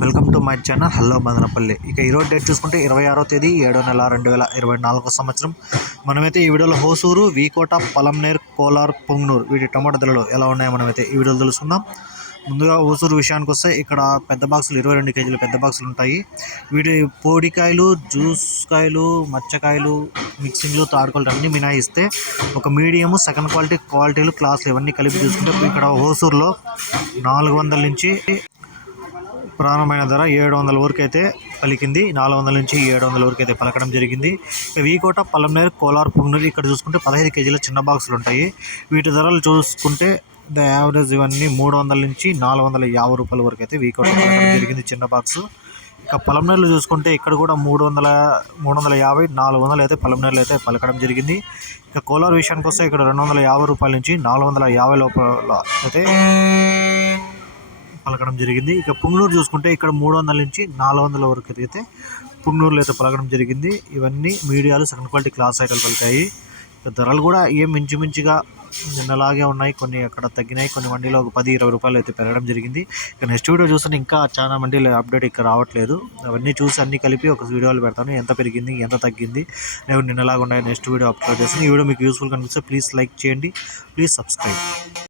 Welcome to my channel. Hello Madanapalle. ఇక ఈరోజు date చూసుకుంటే ఇరవై ఆరో తేదీ ఏడో నెల రెండు వేల ఇరవై నాలుగో సంవత్సరం. మనమైతే ఈ వీడియోలో హోసూరు వీకోట పలంనేర్ కోలార్ పొంగనూరు వీటి టమాటా ధరలు ఎలా ఉన్నాయో మనమైతే ఈ వీడియోలో తెలుసుకుందాం. ముందుగా హోసూరు విషయానికి వస్తే ఇక్కడ పెద్ద బాక్సులు ఇరవై రెండు కేజీలు పెద్ద బాక్సులు ఉంటాయి. వీటి పొడికాయలు జ్యూస్ కాయలు మచ్చకాయలు మిక్సింగ్లు తాడుకోలు అన్నీ మినాయిస్తే ఒక మీడియం సెకండ్ క్వాలిటీ క్వాలిటీలు క్లాసులు ఇవన్నీ కలిపి చూసుకుంటే ఇక్కడ హోసూరులో నాలుగు వందల నుంచి ప్రారంభమైన ధర ఏడు వందల వరకు అయితే పలికింది. నాలుగు వందల నుంచి ఏడు వందల వరకు అయితే పలకడం జరిగింది. వీకోట పలంనేరు కోలార్ పుంగనూరు ఇక్కడ చూసుకుంటే పదహైదు కేజీల చిన్న బాక్సులు ఉంటాయి. వీటి ధరలు చూసుకుంటే ద యావరేజ్ ఇవన్నీ మూడు వందల నుంచి నాలుగు వందల యాభై రూపాయల వరకు అయితే వీకోట పలకడం జరిగింది చిన్న బాక్స్. ఇక పొలంనేరులు చూసుకుంటే ఇక్కడ కూడా మూడు వందల మూడు వందల యాభై నాలుగు వందలు అయితే పొలంనేరులు అయితే పలకడం జరిగింది. ఇక కోలార్ విషయానికి వస్తే ఇక్కడ రెండు వందల యాభై రూపాయల నుంచి నాలుగు వందల యాభై లోపల అయితే పలకడం జరిగింది. ఇక పుంగనూరు చూసుకుంటే ఇక్కడ మూడు వందల నుంచి నాలుగు వందల వరకు అయితే పుంగనూరులో అయితే పలకడం జరిగింది. ఇవన్నీ మీడియాలు సెకండ్ క్వాలిటీ క్లాస్ ఐటలు పలికాయి. ఇక ధరలు కూడా ఏం మించుమించుగా నిన్నలాగే ఉన్నాయి. కొన్ని అక్కడ తగ్గినాయి. కొన్ని మండీలో ఒక పది ఇరవై రూపాయలు అయితే పెరగడం జరిగింది. ఇక నెక్స్ట్ వీడియో చూస్తే ఇంకా చాలా మండీలో అప్డేట్ ఇక్కడ రావట్లేదు. అవన్నీ చూసి అన్ని కలిపి ఒక వీడియోలు పెడతాను. ఎంత పెరిగింది ఎంత తగ్గింది నేను నిన్నలాగా ఉన్నాయి నెక్స్ట్ వీడియో అప్లోడ్ చేస్తాను. ఈ వీడియో మీకు యూస్ఫుల్ కనిపిస్తే ప్లీజ్ లైక్ చేయండి. Please subscribe.